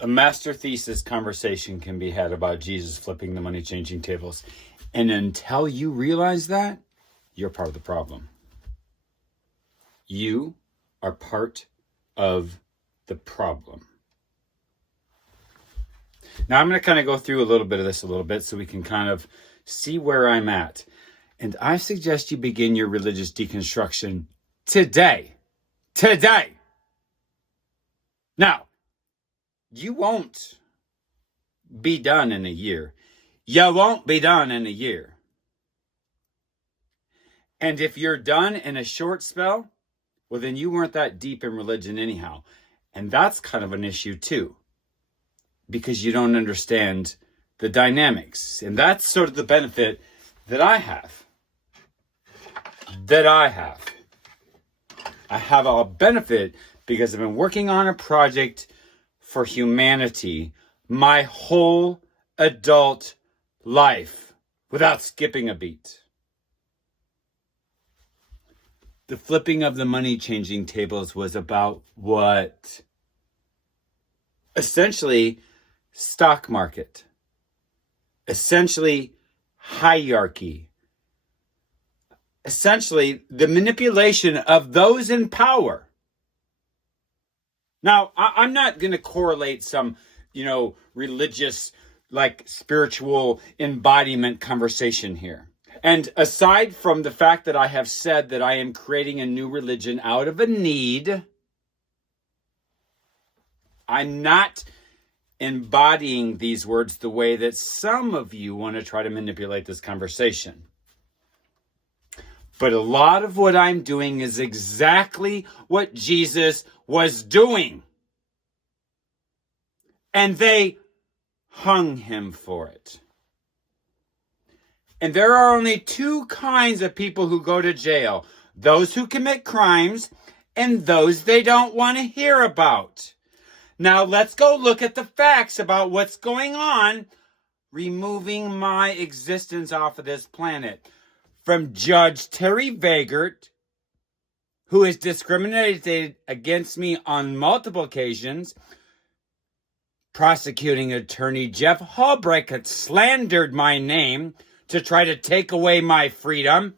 A master thesis conversation can be had about Jesus flipping the money changing tables. And until you realize that, you're part of the problem. You are part of the problem. Now I'm going to kind of go through a little bit of this a little bit so we can kind of see where I'm at. And I suggest you begin your religious deconstruction today. Today. Now, you won't be done in a year. You won't be done in a year. And if you're done in a short spell, well, then you weren't that deep in religion anyhow. And that's kind of an issue too, because you don't understand the dynamics. And that's sort of the benefit that I have. I have a benefit because I've been working on a project for humanity my whole adult life without skipping a beat. The flipping of the money changing tables was about what? Essentially, stock market. Essentially, hierarchy. Essentially, the manipulation of those in power. Now, I'm not going to correlate some, religious, spiritual embodiment conversation here. And aside from the fact that I have said that I am creating a new religion out of a need, I'm not embodying these words the way that some of you want to try to manipulate this conversation. But a lot of what I'm doing is exactly what Jesus was doing. And they hung him for it. And there are only two kinds of people who go to jail. Those who commit crimes and those they don't want to hear about. Now let's go look at the facts about what's going on, removing my existence off of this planet. From Judge Terry Vagert, who has discriminated against me on multiple occasions. Prosecuting attorney Jeff Halbrecht slandered my name to try to take away my freedom.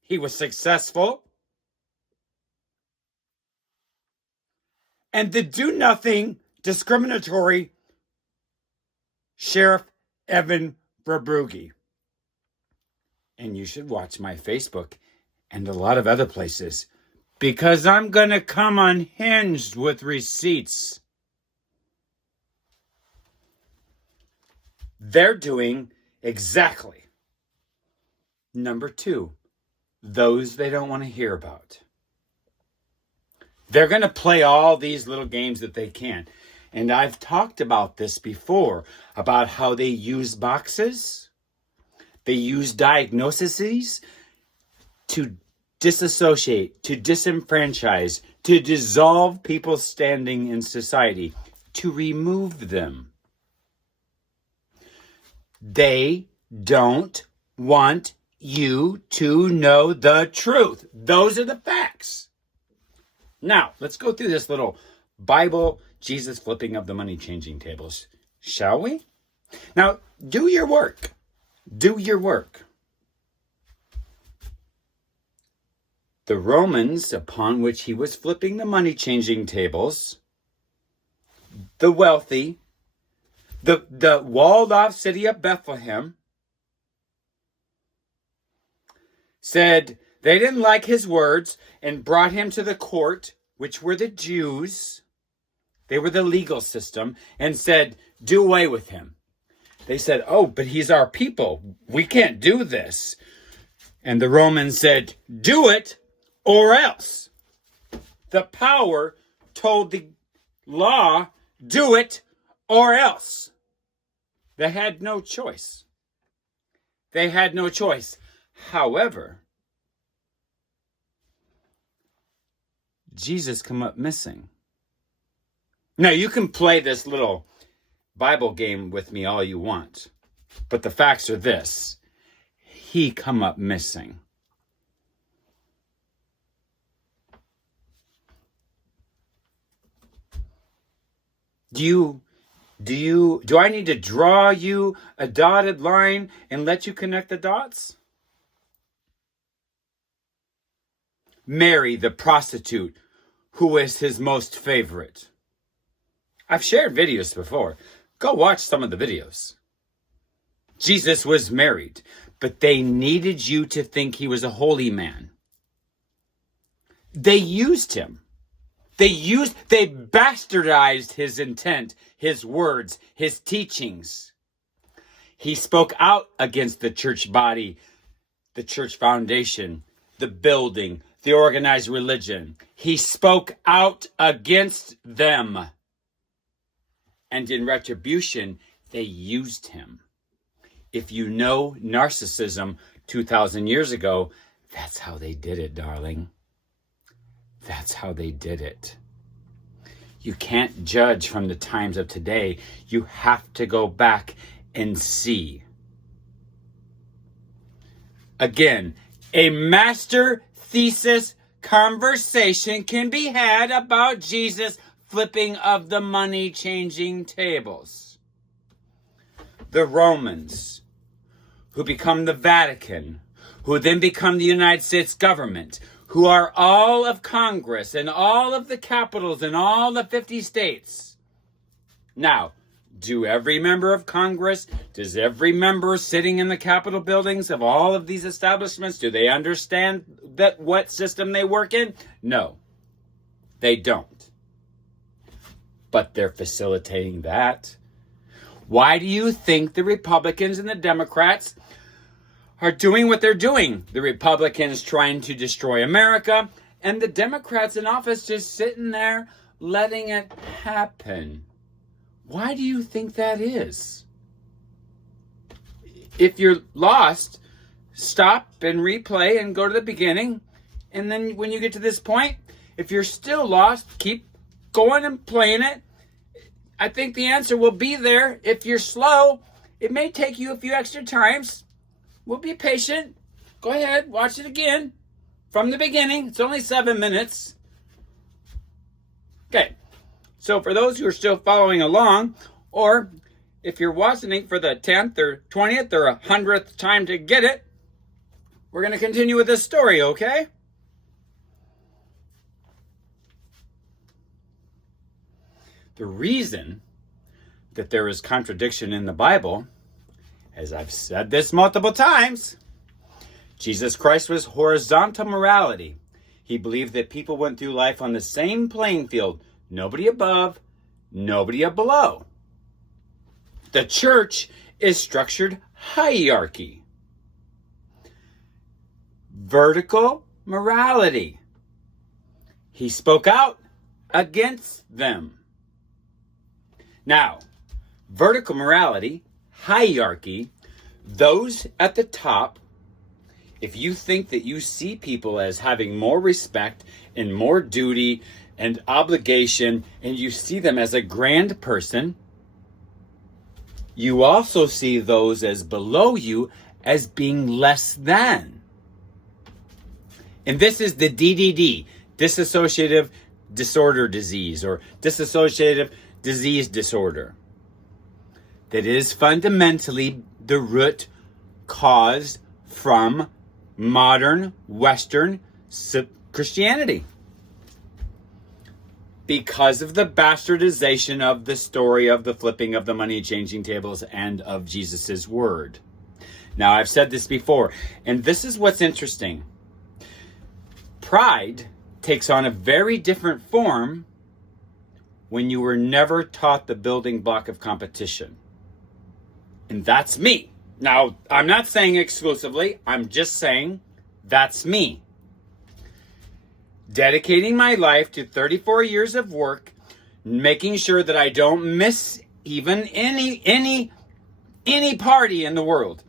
He was successful. And the do-nothing, discriminatory Sheriff Evan Verbrugge. And you should watch my Facebook and a lot of other places, because I'm going to come unhinged with receipts. They're doing exactly. Number two, those they don't want to hear about. They're going to play all these little games that they can. And I've talked about this before, about how they use boxes. They use diagnoses to disassociate, to disenfranchise, to dissolve people's standing in society, to remove them. They don't want you to know the truth. Those are the facts. Now, let's go through this little Bible Jesus flipping of the money changing tables, shall we? Now, do your work. Do your work. The Romans, upon which he was flipping the money changing tables, the wealthy, the walled off city of Bethlehem, said they didn't like his words and brought him to the court, which were the Jews. They were the legal system, and said, do away with him. They said, oh, but he's our people. We can't do this. And the Romans said, do it or else. The power told the law, do it or else. They had no choice. They had no choice. However, Jesus come up missing. Now, you can play this little Bible game with me all you want, but the facts are this. He come up missing. Do I need to draw you a dotted line and let you connect the dots? Mary, the prostitute, who is his most favorite. I've shared videos before. Go watch some of the videos. Jesus was married, but they needed you to think he was a holy man. They used him. They bastardized his intent, his words, his teachings. He spoke out against the church body, the church foundation, the building, the organized religion. He spoke out against them. And in retribution, they used him. If you know narcissism 2,000 years ago, that's how they did it, darling. That's how they did it. You can't judge from the times of today. You have to go back and see. Again, a master thesis conversation can be had about Jesus flipping of the money-changing tables. The Romans, who become the Vatican, who then become the United States government, who are all of Congress and all of the capitals in all the 50 states. Now, do every member of Congress, does every member sitting in the Capitol buildings of all of these establishments, do they understand that what system they work in? No, they don't. But they're facilitating that. Why do you think the Republicans and the Democrats are doing what they're doing? The Republicans trying to destroy America, and the Democrats in office just sitting there letting it happen. Why do you think that is? If you're lost, stop and replay and go to the beginning. And then when you get to this point, if you're still lost, keep going and playing it. I think the answer will be there. If you're slow, it may take you a few extra times. We'll be patient. Go ahead, watch it again from the beginning. It's only 7 minutes. Okay, so for those who are still following along, or if you're watching it for the 10th or 20th or 100th time to get it, we're going to continue with this story, okay? The reason that there is contradiction in the Bible, as I've said this multiple times, Jesus Christ was horizontal morality. He believed that people went through life on the same playing field, nobody above, nobody below. The church is structured hierarchy. Vertical morality. He spoke out against them. Now, vertical morality, hierarchy, those at the top, if you think that you see people as having more respect and more duty and obligation, and you see them as a grand person, you also see those as below you as being less than. And this is the DDD, dissociative disorder disease, or dissociative disease disorder. That is fundamentally the root cause from modern Western Christianity. Because of the bastardization of the story of the flipping of the money-changing tables and of Jesus' word. Now, I've said this before, and this is what's interesting. Pride takes on a very different form when you were never taught the building block of competition. And that's me. Now, I'm not saying exclusively, I'm just saying that's me. Dedicating my life to 34 years of work, making sure that I don't miss even any party in the world.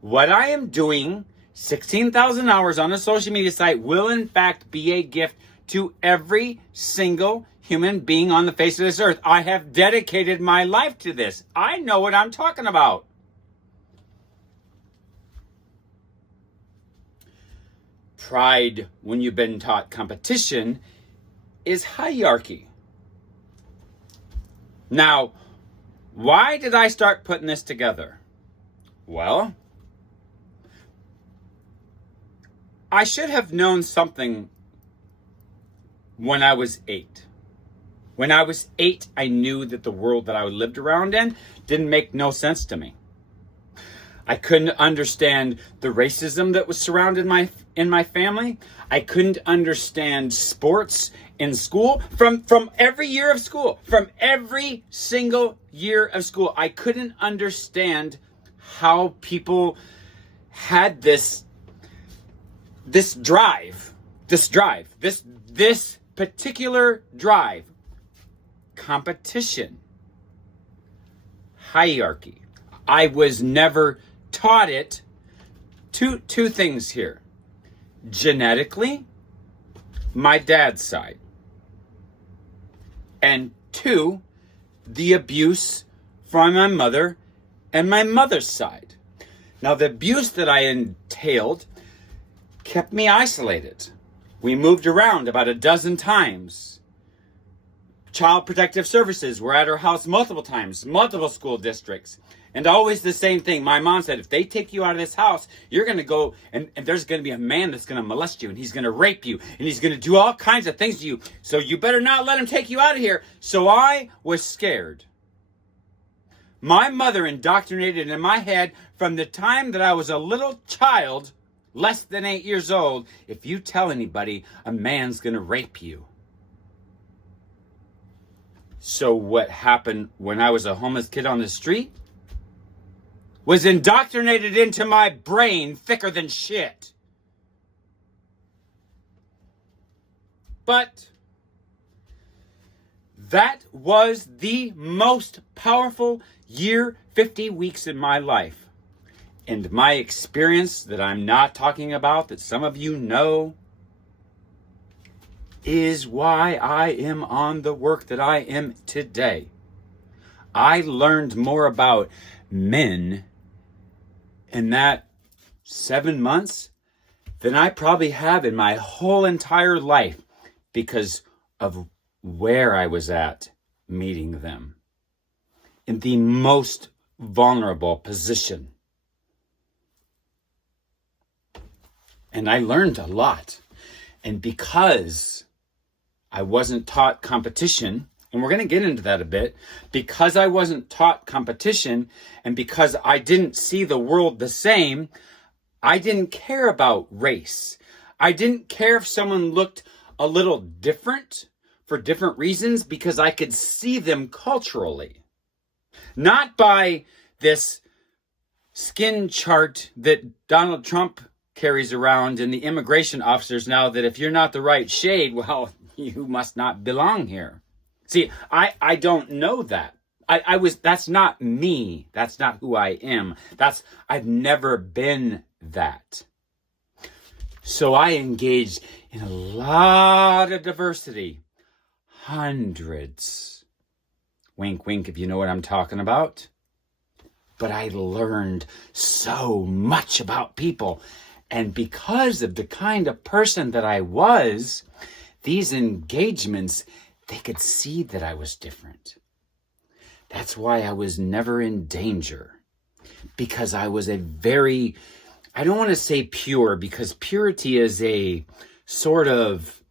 What I am doing, 16,000 hours on a social media site, will in fact be a gift to every single human being on the face of this earth. I have dedicated my life to this. I know what I'm talking about. Pride, when you've been taught competition, is hierarchy. Now, why did I start putting this together? Well, I should have known something when I was 8. When I was 8, I knew that the world that I lived around in didn't make no sense to me. I couldn't understand the racism that was surrounded in my family. I couldn't understand sports in school from every year of school, from every single year of school. I couldn't understand how people had this particular drive, competition, hierarchy. I was never taught it. Two things here. Genetically, my dad's side. And 2, the abuse from my mother and my mother's side. Now, the abuse that I entailed kept me isolated. We moved around about a dozen times. Child Protective Services were at our house multiple times, multiple school districts. And always the same thing. My mom said, if they take you out of this house, you're going to go and there's going to be a man that's going to molest you and he's going to rape you and he's going to do all kinds of things to you. So you better not let him take you out of here. So I was scared. My mother indoctrinated in my head from the time that I was a little child, less than 8 years old, if you tell anybody, a man's going to rape you. So what happened when I was a homeless kid on the street was indoctrinated into my brain thicker than shit. But that was the most powerful year, 50 weeks in my life. And my experience that I'm not talking about, that some of you know, is why I am on the work that I am today. I learned more about men in that 7 months than I probably have in my whole entire life because of where I was at meeting them. In the most vulnerable position. And I learned a lot. And because I wasn't taught competition, and we're going to get into that a bit, because I wasn't taught competition and because I didn't see the world the same, I didn't care about race. I didn't care if someone looked a little different for different reasons because I could see them culturally. Not by this skin chart that Donald Trump carries around and the immigration officers now that if you're not the right shade, well, you must not belong here. See, I don't know that. That's not me. That's not who I am. I've never been that. So I engaged in a lot of diversity. Hundreds. Wink, wink, if you know what I'm talking about. But I learned so much about people. And because of the kind of person that I was, these engagements, they could see that I was different. That's why I was never in danger. Because I was I don't want to say pure, because purity is a sort of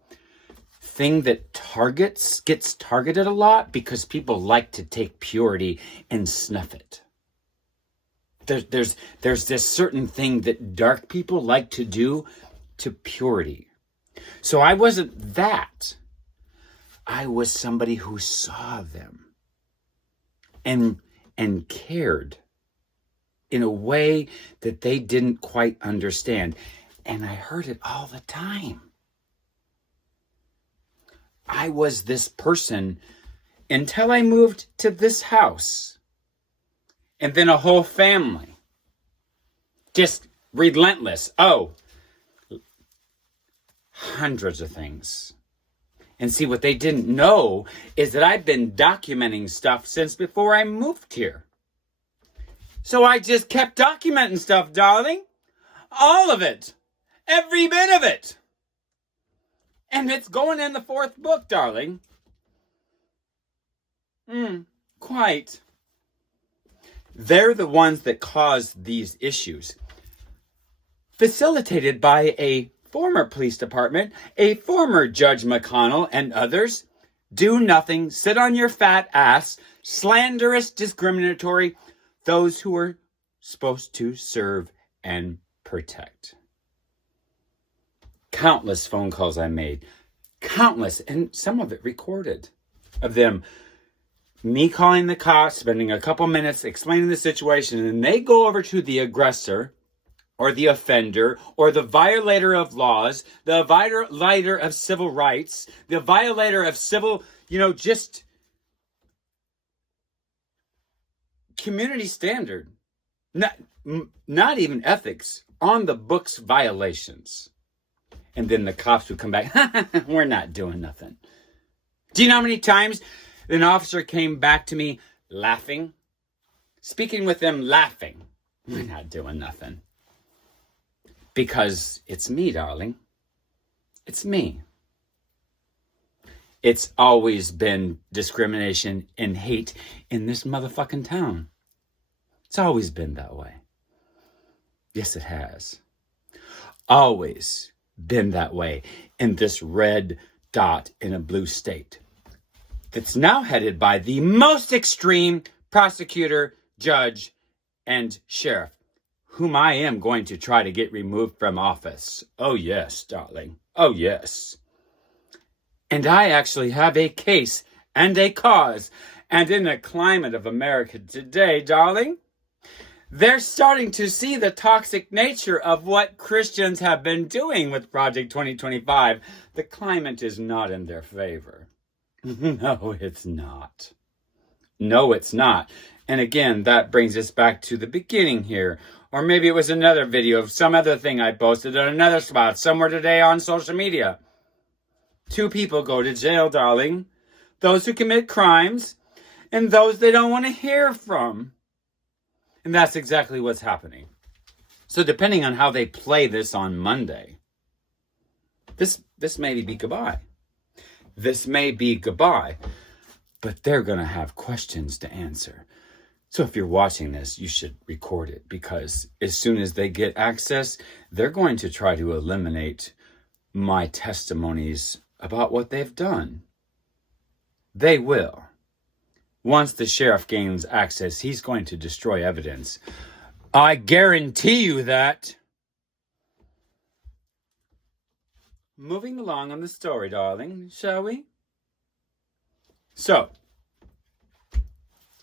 thing that gets targeted a lot because people like to take purity and snuff it. There's this certain thing that dark people like to do to purity. So I wasn't that. I was somebody who saw them and cared in a way that they didn't quite understand. And I heard it all the time. I was this person until I moved to this house. And then a whole family. Just relentless. Oh, hundreds of things. And see, what they didn't know is that I've been documenting stuff since before I moved here. So I just kept documenting stuff, darling. All of it. Every bit of it. And it's going in the 4th book, darling. quite. They're the ones that cause these issues. Facilitated by a former police department, a former Judge McConnell, and others. Do nothing, sit on your fat ass, slanderous, discriminatory, those who are supposed to serve and protect. Countless phone calls I made, countless, and some of it recorded, of them, me calling the cops, spending a couple minutes explaining the situation, and they go over to the aggressor, or the offender, or the violator of laws, the violator of civil rights, the violator of civil, just community standard, not even ethics, on the books violations. And then the cops would come back, we're not doing nothing. Do you know how many times an officer came back to me laughing? Speaking with them laughing. We're not doing nothing. Because it's me, darling. It's me. It's always been discrimination and hate in this motherfucking town. It's always been that way. Yes, it has. Always been that way in this red dot in a blue state. That's now headed by the most extreme prosecutor, judge, and sheriff, whom I am going to try to get removed from office. Oh, yes, darling. Oh, yes. And I actually have a case and a cause. And in the climate of America today, darling, they're starting to see the toxic nature of what Christians have been doing with Project 2025. The climate is not in their favor. No, it's not. No, it's not. And again, that brings us back to the beginning here. Or maybe it was another video of some other thing I posted on another spot somewhere today on social media. 2 people go to jail, darling. Those who commit crimes and those they don't want to hear from. And that's exactly what's happening. So depending on how they play this on Monday, this may be goodbye. This may be goodbye. But they're going to have questions to answer. So if you're watching this, you should record it, because as soon as they get access, they're going to try to eliminate my testimonies about what they've done. They will. Once the sheriff gains access, he's going to destroy evidence. I guarantee you that. Moving along on the story, darling, shall we? So,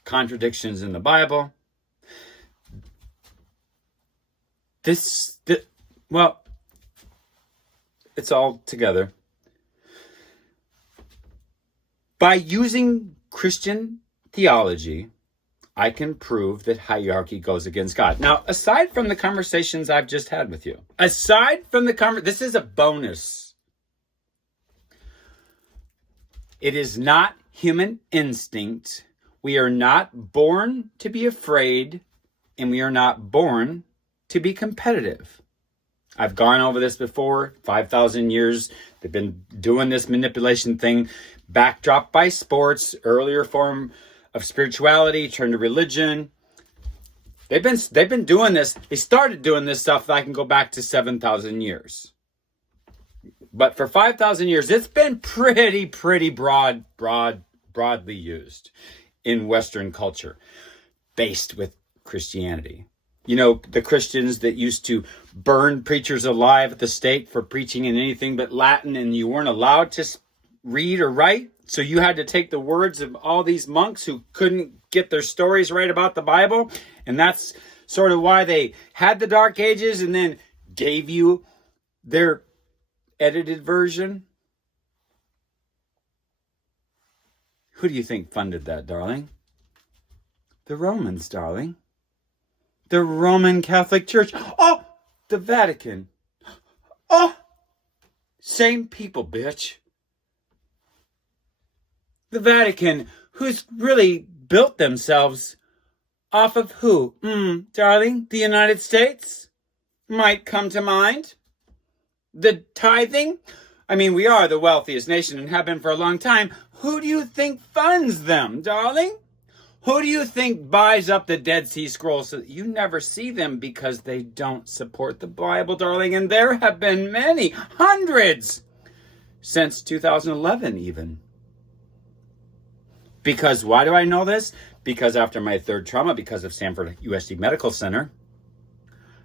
contradictions in the Bible. Well, it's all together. By using Christian theology, I can prove that hierarchy goes against God. Now, aside from the conversations I've just had with you, this is a bonus. It is not human instinct. We are not born to be afraid, and we are not born to be competitive. I've gone over this before. 5,000 years, they've been doing this manipulation thing, backdropped by sports, earlier form of spirituality, turned to religion. They've been doing this. They started doing this stuff that I can go back to 7,000 years. But for 5,000 years, it's been pretty broadly used in Western culture, based with Christianity. You know, the Christians that used to burn preachers alive at the stake for preaching in anything but Latin, and you weren't allowed to read or write. So you had to take the words of all these monks who couldn't get their stories right about the Bible. And that's sort of why they had the Dark Ages and then gave you their edited version. Who do you think funded that, darling? The Romans, darling. The Roman Catholic Church. Oh, the Vatican. Oh, same people, bitch. The Vatican, who's really built themselves off of who? Darling, the United States might come to mind. The tithing? I mean, we are the wealthiest nation and have been for a long time. Who do you think funds them, darling? Who do you think buys up the Dead Sea Scrolls so that you never see them because they don't support the Bible, darling? And there have been many, hundreds, since 2011 even. Because why do I know this? Because after my third trauma, because of Sanford USD Medical Center,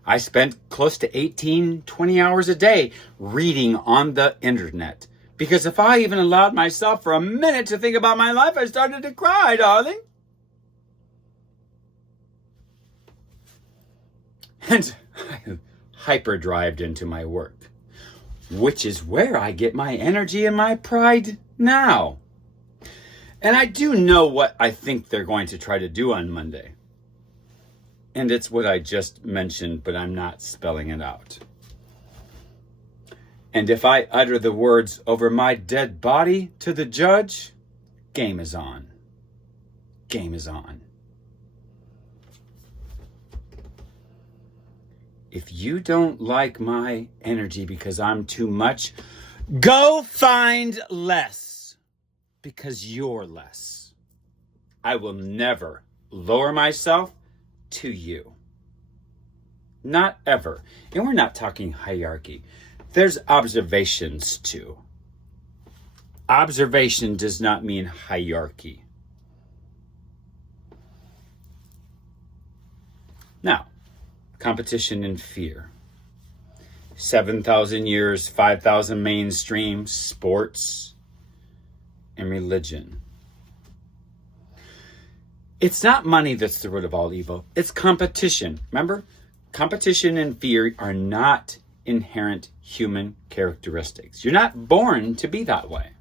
I spent close to 18, 20 hours a day reading on the internet. Because if I even allowed myself for a minute to think about my life, I started to cry, darling. And I hyperdrived into my work, which is where I get my energy and my pride now. And I do know what I think they're going to try to do on Monday. And it's what I just mentioned, but I'm not spelling it out. And if I utter the words over my dead body to the judge, game is on. Game is on. If you don't like my energy because I'm too much, go find less because you're less. I will never lower myself to you. Not ever. And we're not talking hierarchy. There's observations too. Observation does not mean hierarchy. Now, competition and fear. 7,000 years, 5,000 mainstream, sports, and religion. It's not money that's the root of all evil. It's competition. Remember? Competition and fear are not inherent human characteristics. You're not born to be that way.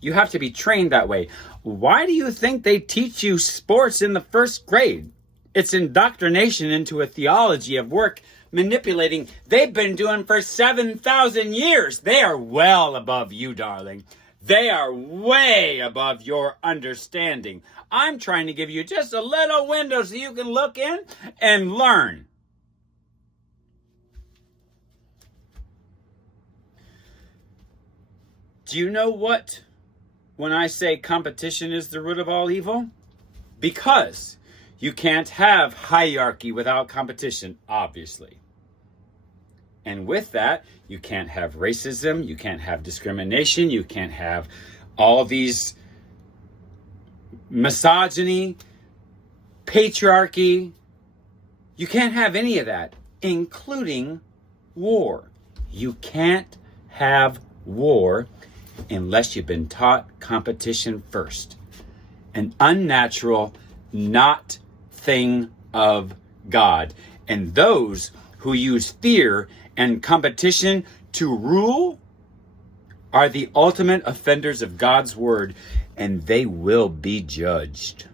You have to be trained that way. Why do you think they teach you sports in the first grade? It's indoctrination into a theology of work manipulating they've been doing for 7,000 years. They are well above you, darling. They are way above your understanding. I'm trying to give you just a little window so you can look in and learn. Do you know what? When I say competition is the root of all evil? Because you can't have hierarchy without competition, obviously. And with that, you can't have racism, you can't have discrimination, you can't have all these misogyny, patriarchy. You can't have any of that, including war. You can't have war unless you've been taught competition first. An unnatural, not thing of God. And those who use fear and competition to rule are the ultimate offenders of God's word, and they will be judged.